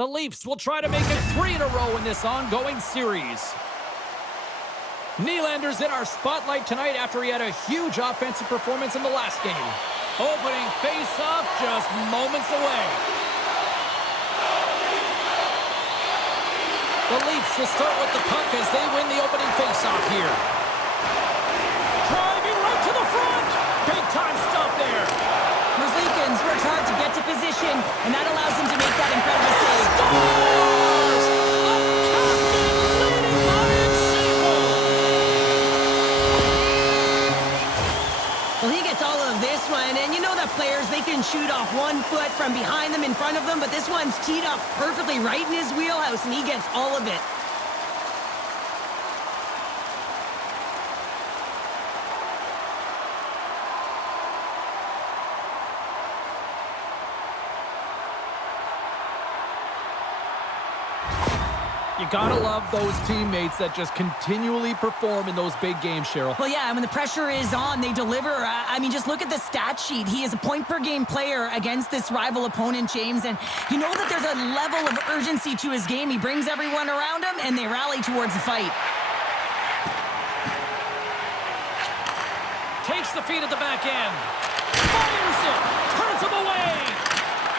The Leafs will try to make it 3 in a row in this ongoing series. Nylander's in our spotlight tonight after he had a huge offensive performance in the last game. Opening face-off just moments away. The Leafs will start with the puck as they win the opening face-off here. Driving right to the front. Big-time stop there. Merzlikins works hard to get to position, and that allows him to make that incredible save. Scores! A captain leading by example. Well, he gets all of this one, and you know that players, they can shoot off 1 foot from behind them, in front of them, but this one's teed up perfectly right in his wheelhouse, and he gets all of it. You gotta love those teammates that just continually perform in those big games, Cheryl. Well, yeah, and when the pressure is on, they deliver. I mean, just look at the stat sheet. He is a point-per-game player against this rival opponent, James, and you know that there's a level of urgency to his game. He brings everyone around him, and they rally towards the fight. Takes the feed at the back end. Fires it. Turns him away.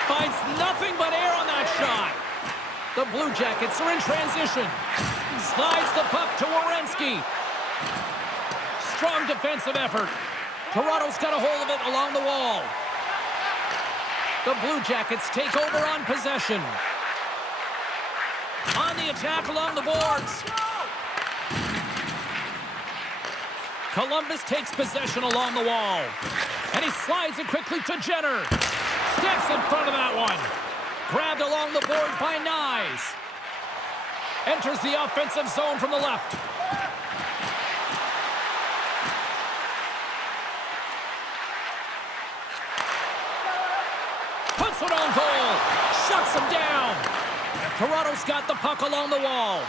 Finds nothing but air on that shot. The Blue Jackets are in transition. Slides the puck to Werenski. Strong defensive effort. Toronto's got a hold of it along the wall. The Blue Jackets take over on possession. On the attack along the boards. Columbus takes possession along the wall. And he slides it quickly to Jenner. Steps in front of that one. Grabbed along the board by Nyes. Enters the offensive zone from the left. Puts it on goal. Shuts him down. Toronto's got the puck along the wall.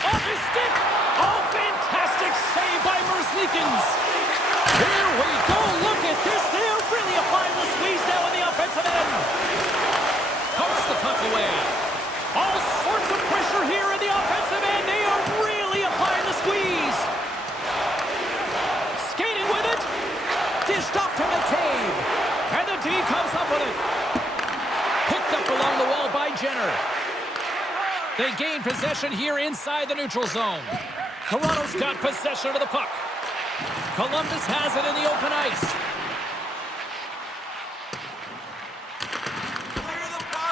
Off his stick. Oh, fantastic save by Merzlikins. Here we go. Look at this. They're really applying the squeeze now in the offensive end. Pokes the puck away. All sorts of pressure here in the offensive end. They are really applying the squeeze. Skating with it. Dished off to McCabe. And the D comes up with it. Picked up along the wall by Jenner. They gain possession here inside the neutral zone. Toronto's got possession of the puck. Columbus has it in the open ice.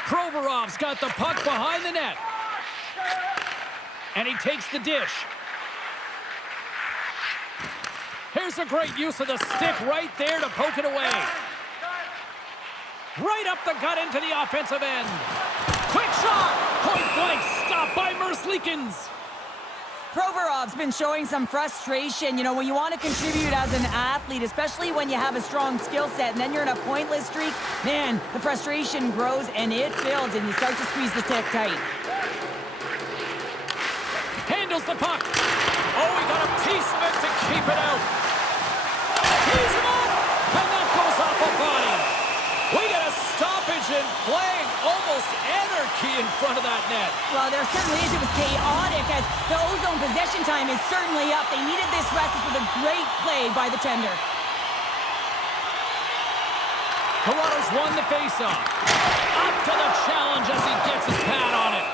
Provorov's got the puck behind the net. And he takes the dish. Here's a great use of the stick right there to poke it away. Right up the gut into the offensive end. Quick shot! Point blank stop by Merzlikins. Provorov's been showing some frustration. You know, when you want to contribute as an athlete, especially when you have a strong skill set, and then you're in a pointless streak, man, the frustration grows and it builds, and you start to squeeze the stick tight. Handles the puck. Oh, he got a piece of it to keep it out. Tees him up, and that goes off a body. We got a stoppage in play. Almost anarchy in front of that net. Well, there certainly is. It was chaotic as the ozone possession time is certainly up. They needed this rest with a great play by the tender. Toronto's won the faceoff. Up to the challenge as he gets his pad on it.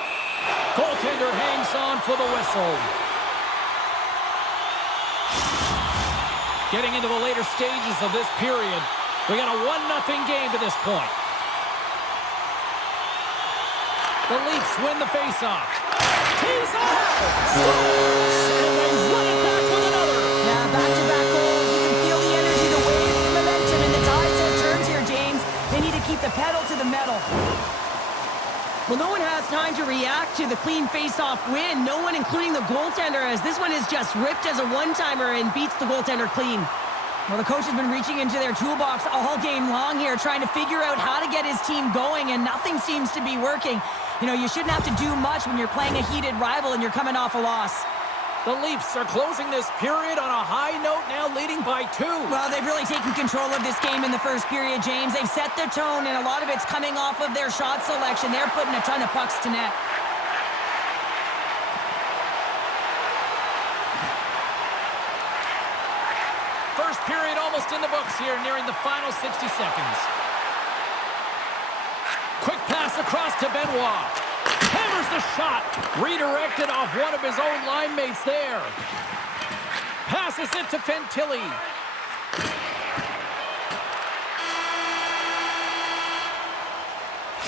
Goaltender hangs on for the whistle. Getting into the later stages of this period, we got a 1-0 game to this point. The Leafs win the faceoff. He's off! Scores! And they run it back with another. Yeah, back-to-back goals. You can feel the energy, the wave, the momentum, and the tides have turned here, James. They need to keep the pedal to the metal. Well, no one has time to react to the clean face-off win. No one, including the goaltender, as this one is just ripped as a one-timer and beats the goaltender clean. Well, the coach has been reaching into their toolbox all game long here, trying to figure out how to get his team going, and nothing seems to be working. You know, you shouldn't have to do much when you're playing a heated rival and you're coming off a loss. The Leafs are closing this period on a high note, now leading by 2. Well, they've really taken control of this game in the first period, James. They've set the tone, and a lot of it's coming off of their shot selection. They're putting a ton of pucks to net. First period almost in the books here, nearing the final 60 seconds. Quick pass across to Benoit. Hammers the shot. Redirected off one of his own line mates there. Passes it to Fantilli.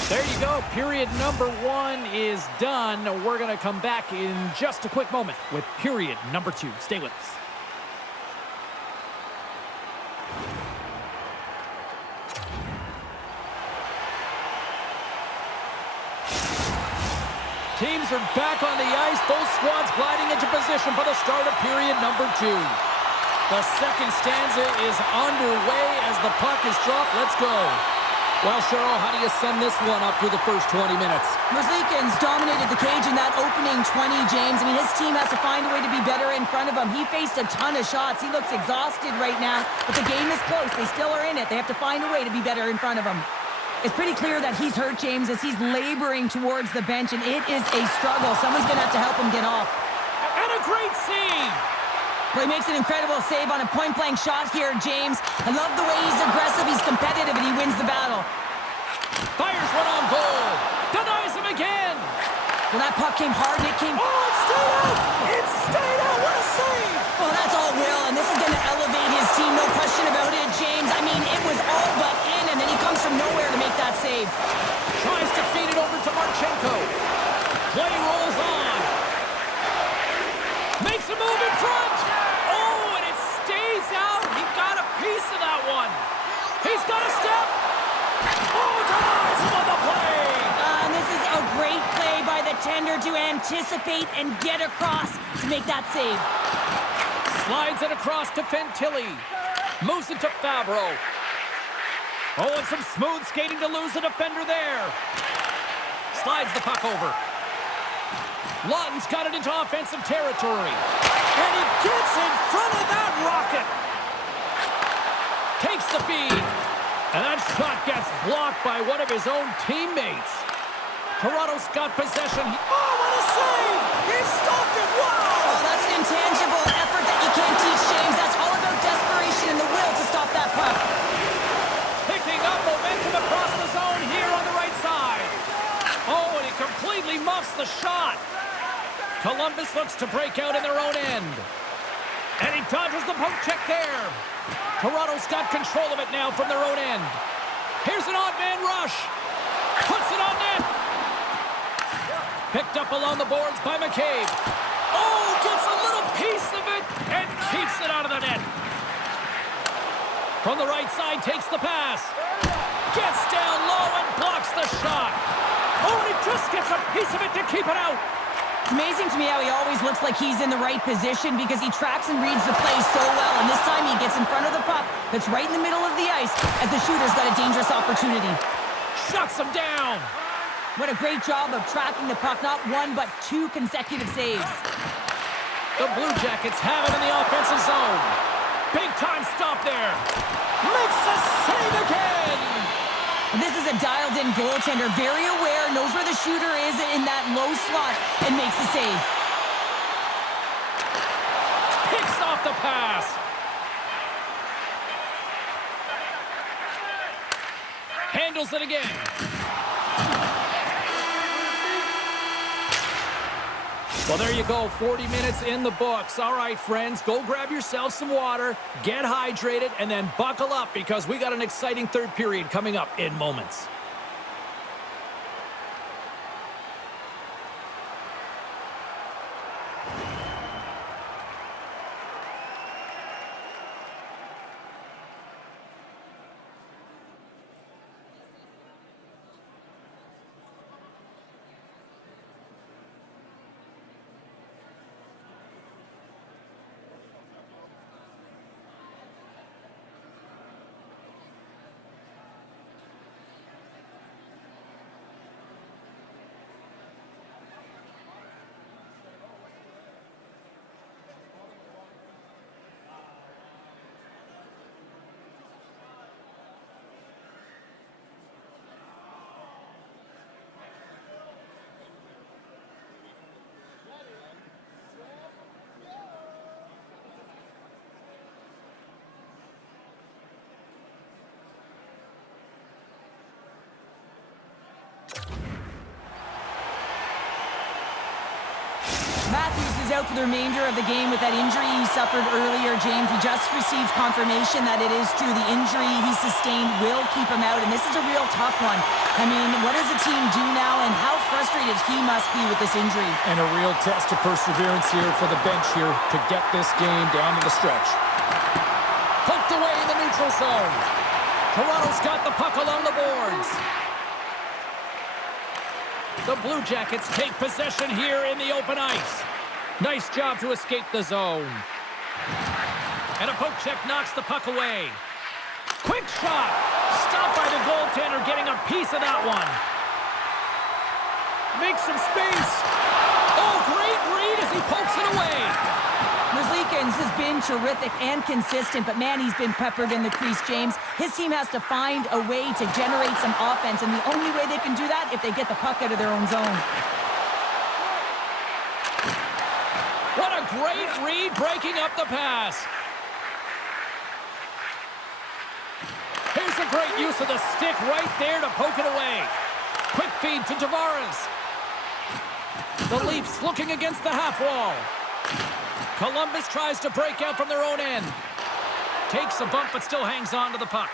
There you go. Period number 1 is done. We're going to come back in just a quick moment with period number 2. Stay with us. Teams are back on the ice. Both squads gliding into position for the start of period number 2. The second stanza is underway as the puck is dropped. Let's go. Well, Cheryl, how do you sum this one up through the first 20 minutes? Merzlikins dominated the cage in that opening 20, James. I mean, his team has to find a way to be better in front of him. He faced a ton of shots. He looks exhausted right now, but the game is close. They still are in it. They have to find a way to be better in front of him. It's pretty clear that he's hurt, James, as he's laboring towards the bench, and it is a struggle. Someone's going to have to help him get off. And a great save! Well, he makes an incredible save on a point-blank shot here, James. I love the way he's aggressive, he's competitive, and he wins the battle. Fires one on goal. Denies him again. Well, that puck came hard, it came... Oh, it stayed out! It stayed out! What a save! Well, that's all will, and this is going to elevate his team, no question about it, James. I mean, it was all but in, and then he comes from nowhere to make that save. Tries to feed it over to Marchenko. Play rolls on. Makes a move in front. Oh, and it stays out. He got a piece of that one. He's got a step. Oh, denies him on the play. And this is a great play by the tender to anticipate and get across to make that save. Slides it across to Fantilli. Moves it to Fabro. Oh, and some smooth skating to lose the defender there. Slides the puck over. Lawton's got it into offensive territory. And he gets in front of that rocket. Takes the feed. And that shot gets blocked by one of his own teammates. Toronto's got possession. Oh, what a save! He stopped it! Wow! Oh, that's an intangible effort that you can't teach, James. That's all about desperation and the will to stop that puck. Picking up momentum across the zone here on the right side. Oh, and he completely muffs the shot. Columbus looks to break out in their own end. And he dodges the poke check there. Toronto's got control of it now from their own end. Here's an odd man rush. Puts it on net. Picked up along the boards by McCabe. Oh, gets a little piece of it and keeps it out of the net. From the right side, takes the pass. Gets down low and blocks the shot. Oh, and he just gets a piece of it to keep it out. It's amazing to me how he always looks like he's in the right position because he tracks and reads the play so well. And this time he gets in front of the puck that's right in the middle of the ice as the shooter's got a dangerous opportunity. Shuts him down. What a great job of tracking the puck. Not one, but 2 consecutive saves. The Blue Jackets have it in the offensive zone. Big time stop there. Makes a save again. This is a dialed-in goaltender, very aware, knows where the shooter is in that low slot, and makes the save. Picks off the pass. Handles it again. Well, there you go, 40 minutes in the books. All right, friends, go grab yourself some water, get hydrated, and then buckle up because we got an exciting third period coming up in moments. Matthews is out for the remainder of the game with that injury he suffered earlier, James. We just received confirmation that it is true. The injury he sustained will keep him out, and this is a real tough one. I mean, what does the team do now, and how frustrated he must be with this injury? And a real test of perseverance here for the bench here to get this game down to the stretch. Poked away in the neutral zone. Toronto's got the puck along the boards. The Blue Jackets take possession here in the open ice. Nice job to escape the zone. And a poke check knocks the puck away. Quick shot. Stopped by the goaltender, getting a piece of that one. Makes some space. Oh, great read as he pokes it away. Merzlikins has been terrific and consistent, but man, he's been peppered in the crease, James. His team has to find a way to generate some offense, and the only way they can do that if they get the puck out of their own zone. What a great read breaking up the pass. Here's a great use of the stick right there to poke it away. Quick feed to Tavares. The Leafs looking against the half wall. Columbus tries to break out from their own end. Takes a bump but still hangs on to the puck.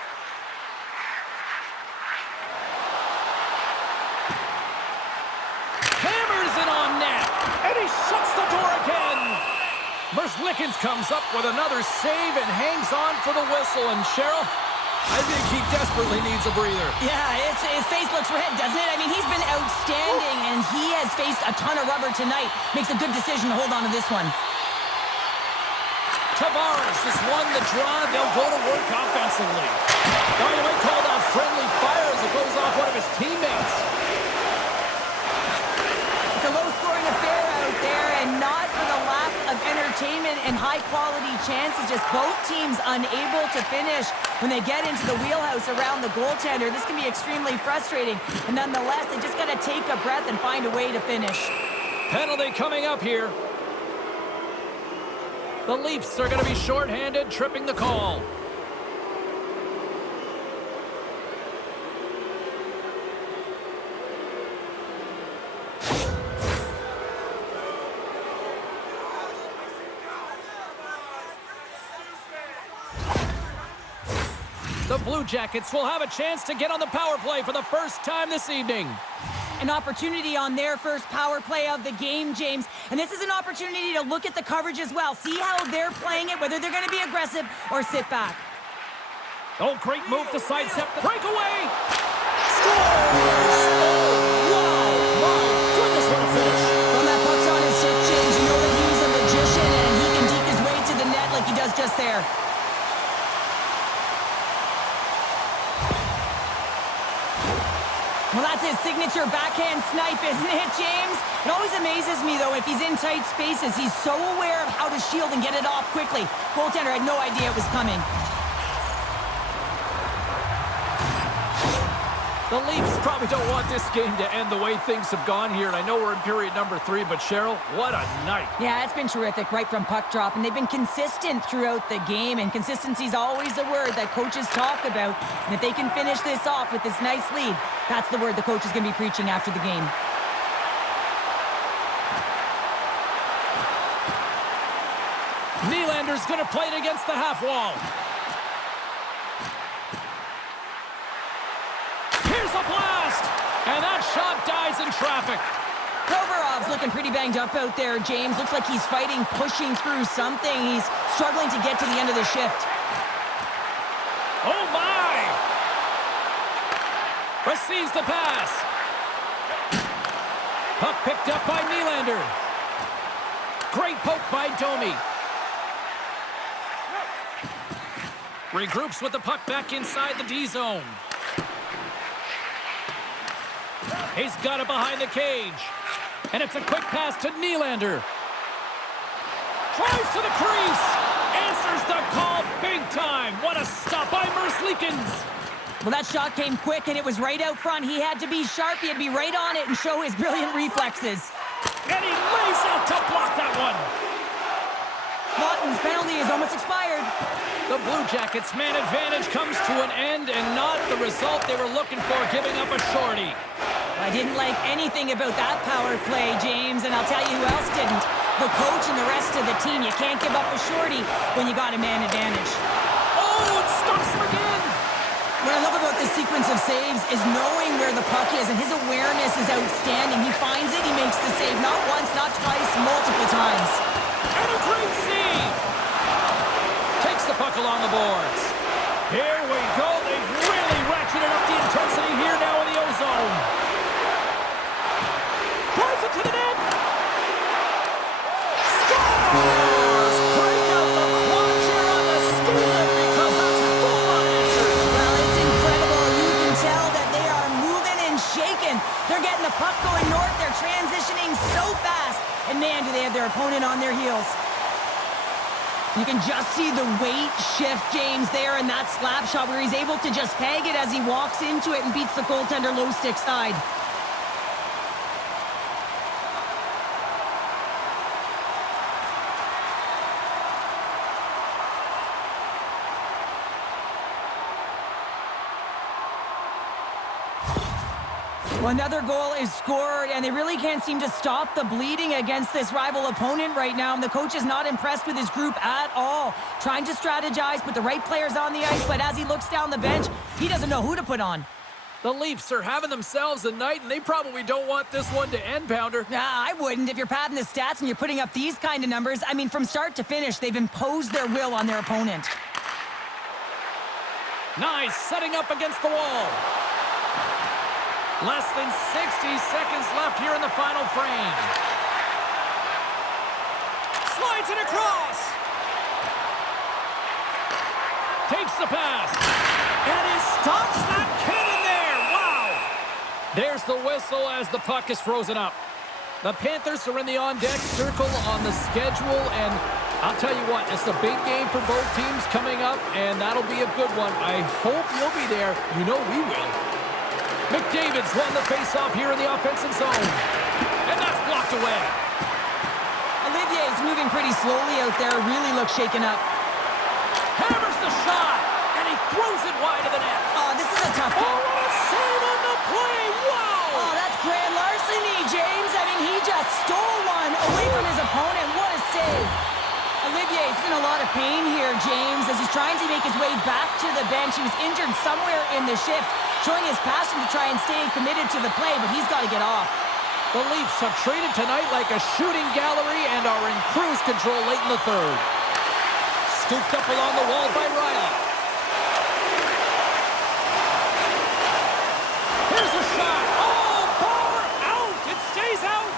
Hammers it on net. And he shuts the door again. Merzlikins comes up with another save and hangs on for the whistle. And Cheryl, I think he desperately needs a breather. Yeah, his face looks red, doesn't it? I mean, he's been outstanding, and he has faced a ton of rubber tonight. Makes a good decision to hold on to this one. Tavares has won the draw. They'll go to work offensively. Now you might call that friendly fire as it goes off one of his teammates. It's a low-scoring affair out there, and not for the lack of entertainment and high-quality chances. Just both teams unable to finish when they get into the wheelhouse around the goaltender. This can be extremely frustrating, and nonetheless, they just got to take a breath and find a way to finish. Penalty coming up here. The Leafs are going to be shorthanded, tripping the call. The Blue Jackets will have a chance to get on the power play for the first time this evening. An opportunity on their first power play of the game, James. And this is an opportunity to look at the coverage as well. See how they're playing it, whether they're going to be aggressive or sit back. Oh, great move to sidestep the breakaway. Scores! Oh, wow! My goodness, what a finish. When that puck's on his stick, James, you know that he's a magician, and he can deke his way to the net like he does just there. Well, that's his signature backhand snipe, isn't it, James? It always amazes me, though, if he's in tight spaces, he's so aware of how to shield and get it off quickly. Goaltender had no idea it was coming. The Leafs probably don't want this game to end the way things have gone here. And I know we're in period number 3, but Cheryl, what a night. Yeah, it's been terrific right from puck drop, and they've been consistent throughout the game, and consistency is always a word that coaches talk about. And if they can finish this off with this nice lead, that's the word the coach is going to be preaching after the game. Nylander's going to play it against the half wall. Here's a blast! And that shot dies in traffic. Provorov's looking pretty banged up out there, James. Looks like he's fighting, pushing through something. He's struggling to get to the end of the shift. Oh, my! Receives the pass. Puck picked up by Nylander. Great poke by Domi. Regroups with the puck back inside the D-zone. He's got it behind the cage. And it's a quick pass to Nylander. Tries to the crease. Answers the call big time. What a stop by Merzlikins. Well, that shot came quick, and it was right out front. He had to be sharp. He had to be right on it and show his brilliant reflexes. And he lays out to block that one. Lawton's penalty is almost expired. The Blue Jackets' man advantage comes to an end, and not the result they were looking for, giving up a shorty. I didn't like anything about that power play, James, and I'll tell you who else didn't. the coach and the rest of the team. You can't give up a shorty when you got a man advantage. Oh, it stops him again. What I love about this sequence of saves is knowing where the puck is, and his awareness is outstanding. He finds it, he makes the save, not once, not twice, multiple times. And a great save. Takes the puck along the boards. Here we go. They've really ratcheted up the intensity here now in the O-zone. Drives it to the net. Scores! Break out the clutch here on the skillet because that's a full-on answer. Well, it's incredible. You can tell that they are moving and shaking. They're getting the puck going north. They're transitioning so fast. And man, do they have their opponent on their heels. You can just see the weight shift, James, there in that slap shot where he's able to just peg it as he walks into it and beats the goaltender low stick side. Well, another goal is scored, and they really can't seem to stop the bleeding against this rival opponent right now. And the coach is not impressed with his group at all. Trying to strategize, put the right players on the ice, but as he looks down the bench, he doesn't know who to put on. The Leafs are having themselves a night, and they probably don't want this one to end, Pounder. Nah, I wouldn't. If you're padding the stats and you're putting up these kind of numbers, I mean, from start to finish, they've imposed their will on their opponent. Nice, setting up against the wall. Less than 60 seconds left here in the final frame. Slides it across. Takes the pass. And he stops that cannon there. Wow. There's the whistle as the puck is frozen up. The Panthers are in the on-deck circle on the schedule, and I'll tell you what, it's a big game for both teams coming up, and that'll be a good one. I hope you'll be there. You know we will. McDavid's won the face-off here in the offensive zone. And that's blocked away. Olivier's moving pretty slowly out there. Really looks shaken up. Hammers the shot. And he throws it wide of the net. Oh, this is a tough Oh, one. what a save on the play. Wow. Oh, that's grand larceny, James. I mean, he just stole one away from his opponent. What a save. Olivier's in a lot of pain here, James, as he's trying to make his way back to the bench. He was injured somewhere in the shift, showing his passion to try and stay committed to the play, but he's got to get off. The Leafs have traded tonight like a shooting gallery and are in cruise control late in the third. Scooped up along the wall by Riley. Here's a shot. Oh, bar out. It stays out.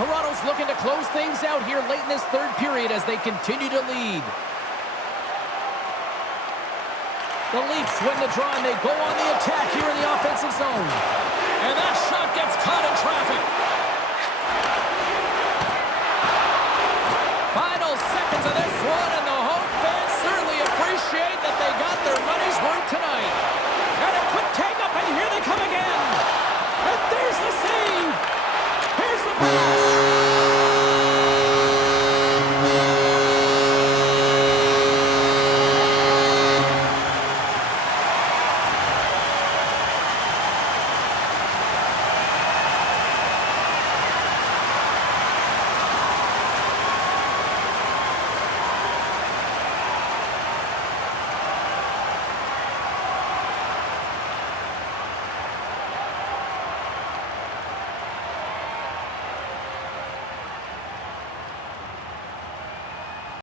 Toronto's looking to close things out here late in this third period as they continue to lead. The Leafs win the draw, and they go on the attack here in the offensive zone. And that shot gets caught in traffic.